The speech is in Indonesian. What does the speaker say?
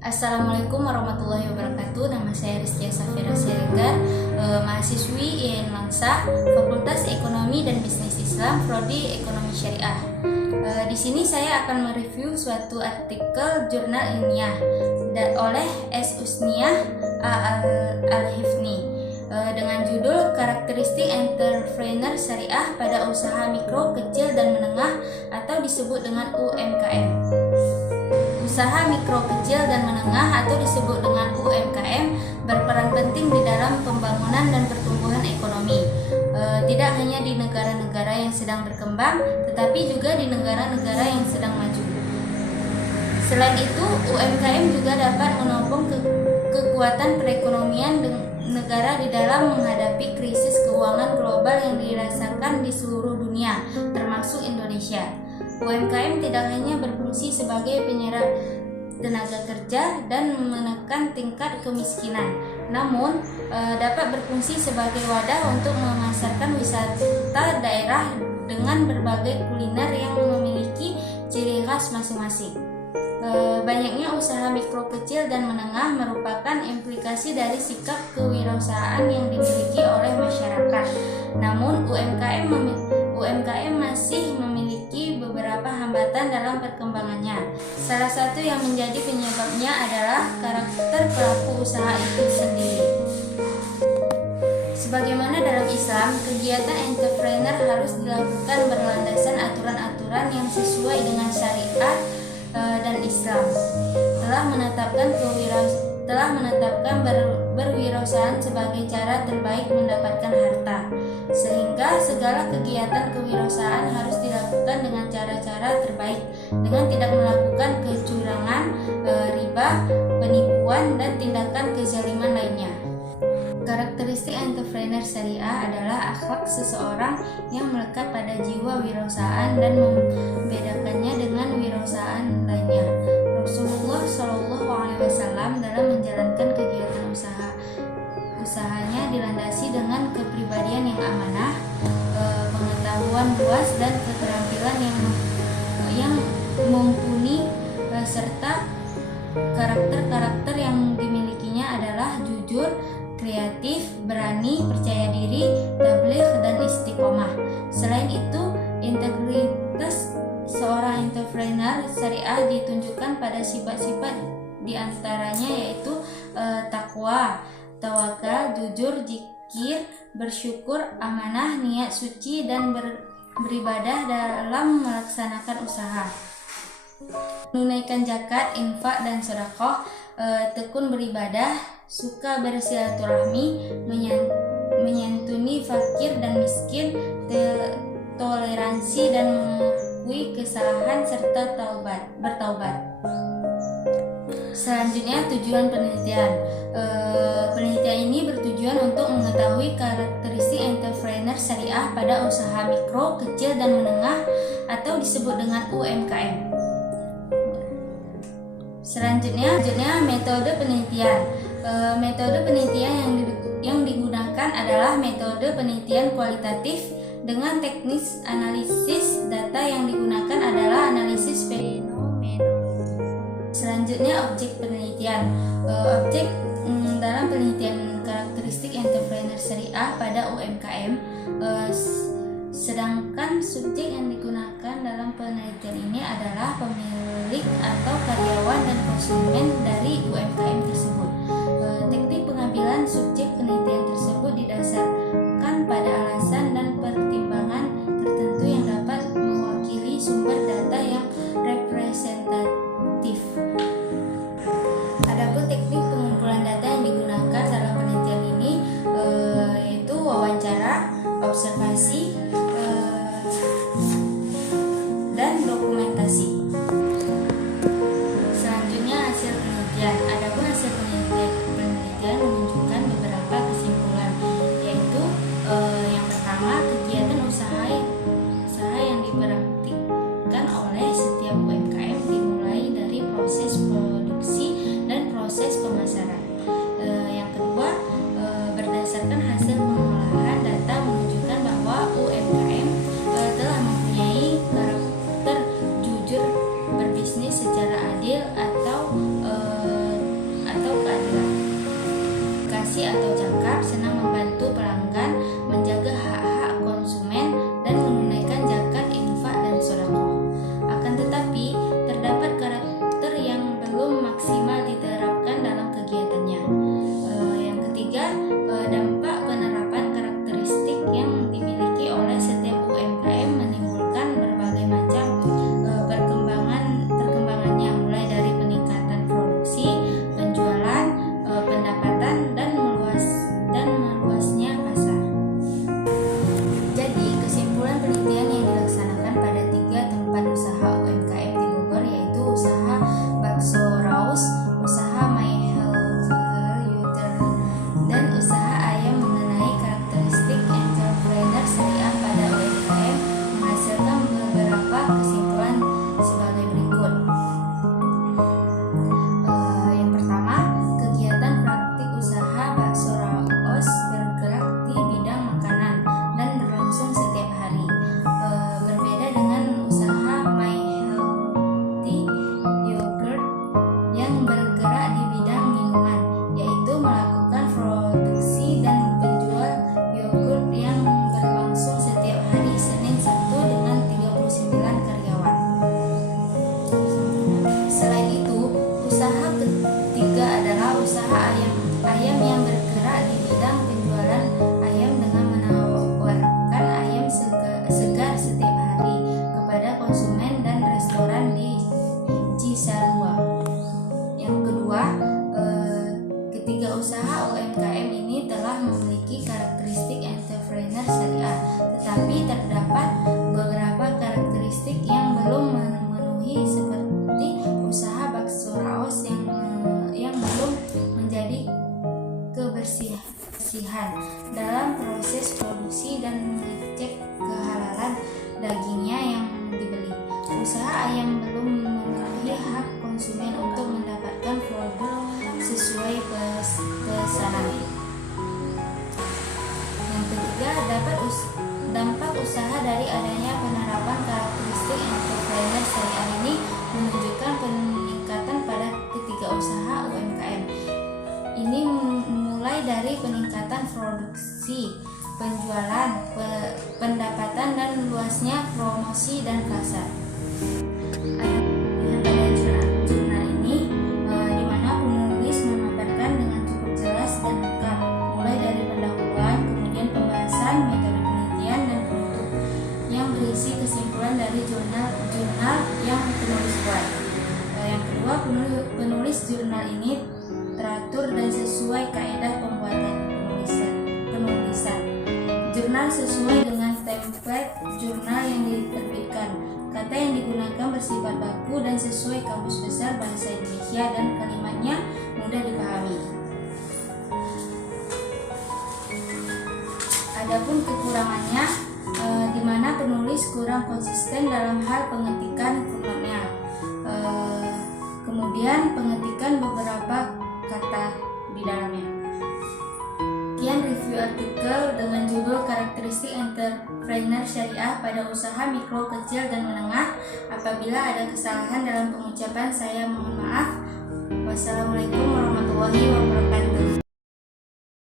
Assalamualaikum warahmatullahi wabarakatuh. Nama saya Rizkia Safira Siregar, mahasiswi IAIN Langsa, Fakultas Ekonomi dan Bisnis Islam, Prodi Ekonomi Syariah. Di sini saya akan mereview suatu artikel jurnal ilmiah oleh S. Usniyah Al-Hifni dengan judul Karakteristik Entrepreneur Syariah pada Usaha Mikro, Kecil, dan Menengah atau disebut dengan UMKM. Usaha mikro, kecil, dan menengah atau disebut dengan UMKM berperan penting di dalam pembangunan dan pertumbuhan ekonomi, tidak hanya di negara-negara yang sedang berkembang, tetapi juga di negara-negara yang sedang maju. Selain itu, UMKM juga dapat menopang kekuatan perekonomian negara di dalam menghadapi krisis keuangan global yang dirasakan di seluruh dunia, termasuk Indonesia. UMKM tidak hanya berfungsi sebagai penyerap tenaga kerja dan menekan tingkat kemiskinan, namun dapat berfungsi sebagai wadah untuk memasarkan wisata daerah dengan berbagai kuliner yang memiliki ciri khas masing-masing. Banyaknya usaha mikro, kecil, dan menengah merupakan implikasi dari sikap kewirausahaan yang dimiliki oleh masyarakat. Namun UMKM masih memiliki beberapa hambatan dalam perkembangannya. Salah satu yang menjadi penyebabnya adalah karakter pelaku usaha itu sendiri. Sebagaimana dalam Islam, kegiatan entrepreneur harus dilakukan berlandasan aturan-aturan yang sesuai dengan syariat dan Islam. Telah menetapkan berwirausahaan sebagai cara terbaik mendapatkan harta, sehingga segala kegiatan kewirausahaan harus dilakukan dengan cara-cara terbaik, dengan tidak melakukan kecurangan, riba, penipuan, dan tindakan kezaliman lainnya. Karakteristik entrepreneur syariah adalah akhlak seseorang yang melekat pada jiwa wirausahaan dan membedakannya dengan wirausahaan lainnya. Rasulullah SAW dalam menjalankan kegiatan usahanya dilandasi dengan kepribadian yang amanah, pengetahuan luas, dan keterampilan yang mumpuni, serta karakter-karakter yang dimilikinya adalah jujur, kreatif, berani, percaya diri, tabligh, dan istiqomah. Selain itu, integritas seorang entrepreneur syariah ditunjukkan pada sifat-sifat diantaranya yaitu takwa, tawakal, jujur, zikir, bersyukur, amanah, niat suci, dan beribadah dalam melaksanakan usaha. Menunaikan zakat, infak, dan sedekah, tekun beribadah, suka bersilaturahmi, menyantuni fakir dan miskin, toleransi dan mengakui kesalahan, serta bertaubat. Selanjutnya, tujuan penelitian. Penelitian ini bertujuan untuk mengetahui karakteristik entrepreneur syariah pada usaha mikro, kecil, dan menengah atau disebut dengan UMKM. Selanjutnya metode penelitian. Metode penelitian yang digunakan adalah metode penelitian kualitatif dengan teknis analisis data. Yang digunakan adalah analisis fenomenologi. Selanjutnya, objek penelitian. Objek dalam penelitian karakteristik entrepreneur syariah pada UMKM, sedangkan subjek yang digunakan dalam penelitian ini adalah pemilik atau karyawan dan konsumen dari UMKM tersebut. Teknik pengambilan subjek penelitian tersebut didasarkan pada alasan dan pertimbangan tertentu yang dapat mewakili sumber data yang representatif. Adapun teknik pengumpulan data yang digunakan dalam penelitian ini yaitu wawancara, observasi, dan dokumentasi. Selanjutnya, hasil penelitian. Adapun hasil penelitian menunjukkan beberapa kesimpulan, yaitu yang pertama, kegiatan usaha yang dipraktikkan oleh setiap UMKM dimulai dari proses produksi dan proses pemasaran ayam yang bergerak di bidang penjualan ayam dengan menawarkan ayam segar setiap hari kepada konsumen dan restoran di Cisarua. Yang kedua, ketiga usaha UMKM ini telah memiliki karakteristik entrepreneur syariah, tetapi terdapat beberapa karakteristik yang belum memenuhi, seperti usaha bakso raos yang belum menjadi kebersihan dalam proses produksi dan mengecek kehalalan dagingnya yang dibeli. Usaha ayam belum memenuhi hak konsumen untuk mendapatkan produk sesuai pesanan. Yang ketiga, dampak usaha dari adanya penerapan karakteristik entrepreneur syariah ini menunjukkan peningkatan pada ketiga usaha UMKM. Ini mulai dari peningkatan produksi, penjualan, pendapatan, dan luasnya promosi dan pasar. Jurnal ini di mana penulis memaparkan dengan cukup jelas dan lengkap, mulai dari pendahuluan, kemudian pembahasan, metode penelitian, dan penutup yang berisi kesimpulan dari jurnal yang penulis buat. Yang kedua, penulis jurnal ini teratur dan sesuai kaidah pembuatan penulisan. Jurnal sesuai dengan template jurnal yang diterbitkan. Kata yang digunakan bersifat baku dan sesuai Kamus Besar Bahasa Indonesia dan kalimatnya mudah dipahami. Adapun kekurangannya, di mana penulis kurang konsisten dalam hal pengetikan footnote-nya. Kemudian pengetikan beberapa kata di dalamnya. Sekian review artikel dengan judul Karakteristik Entrepreneur Syariah pada Usaha Mikro, Kecil, dan Menengah. Apabila ada kesalahan dalam pengucapan, saya mohon maaf. Wassalamualaikum warahmatullahi wabarakatuh.